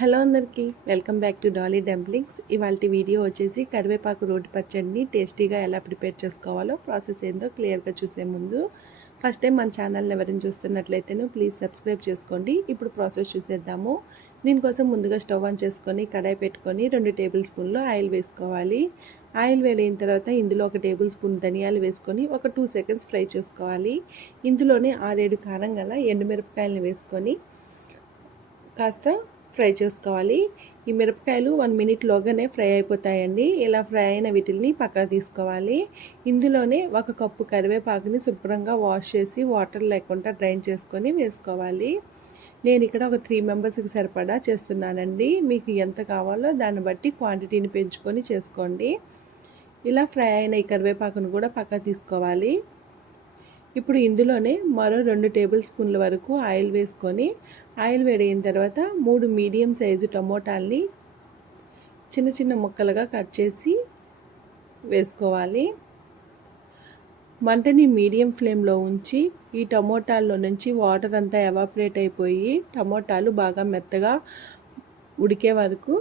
Hello అందరికీ welcome back to Dolly dumplings. ఇవాళ video వచ్చేసి కరివేపాకు రోటి పచ్చడిని టేస్టీగా ఎలా ప్రిపేర్ చేసుకోవాలో ప్రాసెస్ ఏందో క్లియర్గా చూసే ముందు ఫస్ట్ టైం మన ఛానల్ని ఎవరైనా చూస్తున్నట్లయితేను ప్లీజ్ సబ్స్క్రైబ్ చేసుకోండి. ఇప్పుడు ప్రాసెస్ చూసేద్దాము. దీనికోసం ముందుగా స్టవ్ ఆన్ చేసుకొని కడాయి పెట్టుకొని 2 టేబుల్ స్పూన్లు ఆయిల్ వేసుకోవాలి. ఆయిల్ వేడైన తర్వాత ఇందులో 1 టేబుల్ స్పూన్ ధనియాలు వేసుకొని ఒక 2 సెకండ్స్ ఫ్రై చేసుకోవాలి. ఇందులోనే 6-7 కారం గల ఎండుమిరపకాయలను వేసుకొని కాస్త ఫ్రై చేసుకోవాలి. ఈ మిరపకాయలు 1 మినిట్లోగానే ఫ్రై అయిపోతాయండి. ఇలా ఫ్రై అయిన వీటిని పక్కకు తీసుకోవాలి. ఇందులోనే 1 కప్పు కరివేపాకుని శుభ్రంగా వాష్ చేసి వాటర్ లేకుండా డ్రైన్ చేసుకొని వేసుకోవాలి. నేను ఇక్కడ ఒక 3 మెంబర్స్కి సరిపడా చేస్తున్నానండి. మీకు ఎంత కావాలో దాన్ని బట్టి క్వాంటిటీని పెంచుకొని చేసుకోండి. ఇలా ఫ్రై అయిన ఈ కరివేపాకును కూడా పక్కకు తీసుకోవాలి. ఇప్పుడు ఇందులోనే మరో 2 టేబుల్ స్పూన్ల వరకు ఆయిల్ వేసుకొని ఆయిల్ వేడైన తర్వాత 3 మీడియం సైజు టమోటాల్ని చిన్న చిన్న ముక్కలుగా కట్ చేసి వేసుకోవాలి. మంటని మీడియం ఫ్లేమ్లో ఉంచి ఈ టమోటాల్లో నుంచి వాటర్ అంతా ఎవాపరేట్ అయిపోయి టమోటాలు బాగా మెత్తగా ఉడికే వరకు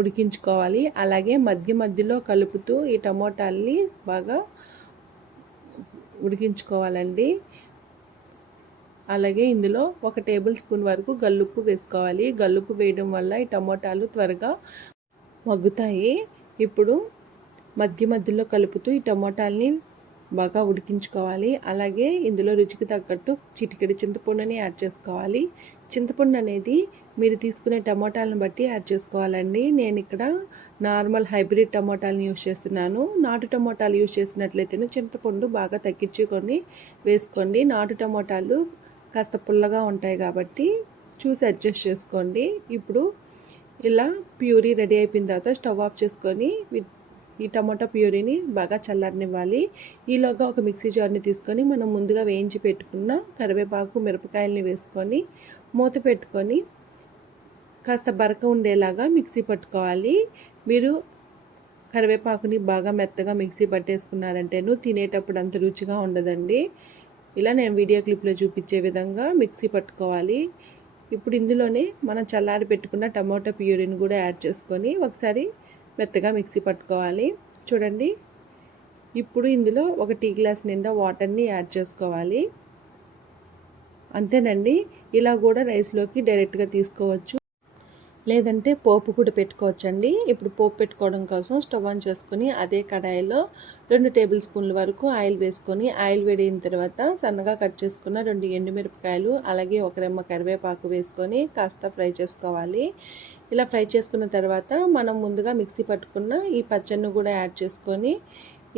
ఉడికించుకోవాలి. అలాగే మధ్యలో కలుపుతూ ఈ టమోటాల్ని బాగా ఉడికించుకోవాలండి. అలాగే ఇందులో 1 టేబుల్ స్పూన్ వరకు గల్లుప్పు వేసుకోవాలి. గల్లుప్పు వేయడం వల్ల ఈ టమోటాలు త్వరగా మగ్గుతాయి. ఇప్పుడు మధ్యలో కలుపుతూ ఈ టమోటాలని బాగా ఉడికించుకోవాలి. అలాగే ఇందులో రుచికి తగ్గట్టు చిటికెడు చింతపండుని యాడ్ చేసుకోవాలి. చింతపండు అనేది మీరు తీసుకునే టమోటాలను బట్టి యాడ్ చేసుకోవాలండి. నేను ఇక్కడ నార్మల్ హైబ్రిడ్ టమోటాలను యూజ్ చేస్తున్నాను. నాటు టమోటాలు యూజ్ చేసినట్లయితే చింతపండు బాగా తగ్గించుకొని వేసుకోండి. నాటు టమోటాలు కాస్త పుల్లగా ఉంటాయి కాబట్టి చూసి అడ్జస్ట్ చేసుకోండి. ఇప్పుడు ఇలా ప్యూరీ రెడీ అయిపోయిన తర్వాత స్టవ్ ఆఫ్ చేసుకొని ఈ టమాటా ప్యూరీని బాగా చల్లారనివ్వాలి. ఈలోగా ఒక మిక్సీ జార్ని తీసుకొని మనం ముందుగా వేయించి పెట్టుకున్న కరివేపాకు మిరపకాయలని వేసుకొని మూత పెట్టుకొని కాస్త బరక ఉండేలాగా మిక్సీ పట్టుకోవాలి. మీరు కరివేపాకుని బాగా మెత్తగా మిక్సీ పట్టేసుకున్నారంటేను తినేటప్పుడు అంత రుచిగా ఉండదండి. ఇలా నేను వీడియో క్లిప్లో చూపించే విధంగా మిక్సీ పట్టుకోవాలి. ఇప్పుడు ఇందులోనే మనం చల్లారి పెట్టుకున్న టమాటా ప్యూరీని కూడా యాడ్ చేసుకొని ఒకసారి మెత్తగా మిక్సీ పట్టుకోవాలి. చూడండి, ఇప్పుడు ఇందులో 1 టీ గ్లాస్ నిండా వాటర్ని యాడ్ చేసుకోవాలి. అంతేనండి. ఇలా కూడా రైస్లోకి డైరెక్ట్గా తీసుకోవచ్చు, లేదంటే పోపు కూడా పెట్టుకోవచ్చండి. ఇప్పుడు పోపు పెట్టుకోవడం కోసం స్టవ్ ఆన్ చేసుకొని అదే కడాయిలో 2 టేబుల్ స్పూన్ల వరకు ఆయిల్ వేసుకొని ఆయిల్ వేడిన తర్వాత సన్నగా కట్ చేసుకున్న 2 ఎండుమిరపకాయలు అలాగే 1 రెమ్మ కరివేపాకు వేసుకొని కాస్త ఫ్రై చేసుకోవాలి. ఇలా ఫ్రై చేసుకున్న తర్వాత మనం ముందుగా మిక్సీ పట్టుకున్న ఈ పచ్చడిని కూడా యాడ్ చేసుకొని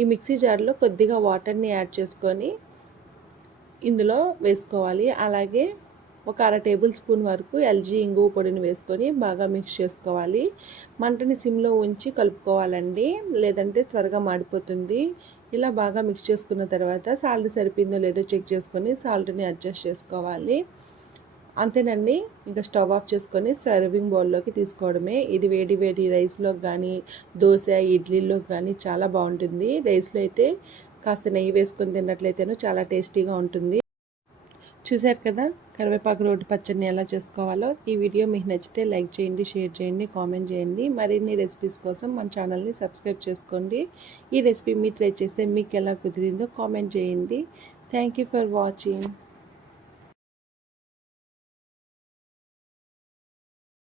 ఈ మిక్సీ జార్లో కొద్దిగా వాటర్ని యాడ్ చేసుకొని ఇందులో వేసుకోవాలి. అలాగే 1/2 టేబుల్ స్పూన్ వరకు ఎల్జీ ఇంగువ పొడిని వేసుకొని బాగా మిక్స్ చేసుకోవాలి. మంటని సిమ్లో ఉంచి కలుపుకోవాలండి, లేదంటే త్వరగా మాడిపోతుంది. ఇలా బాగా మిక్స్ చేసుకున్న తర్వాత సాల్ట్ సరిపోయిందో లేదో చెక్ చేసుకొని సాల్ట్ని అడ్జస్ట్ చేసుకోవాలి. అంతేనండి. ఇంకా స్టవ్ ఆఫ్ చేసుకొని సర్వింగ్ బౌల్లోకి తీసుకోవడమే. ఇది వేడి రైస్లోకి కానీ దోశ ఇడ్లీలోకి కానీ చాలా బాగుంటుంది. రైస్లో అయితే కాస్త నెయ్యి వేసుకొని తిన్నట్లయితేనూ చాలా టేస్టీగా ఉంటుంది. చూశారు కదా కరివేపాకు రోటి పచ్చడిని ఎలా చేసుకోవాలో. ఈ వీడియో మీకు నచ్చితే లైక్ చేయండి, షేర్ చేయండి, కామెంట్ చేయండి. మరిన్ని రెసిపీస్ కోసం మన ఛానల్ని సబ్స్క్రైబ్ చేసుకోండి. ఈ రెసిపీ మీరు ట్రై చేస్తే మీకు ఎలా కుదిరిందో కామెంట్ చేయండి. Thank you for watching.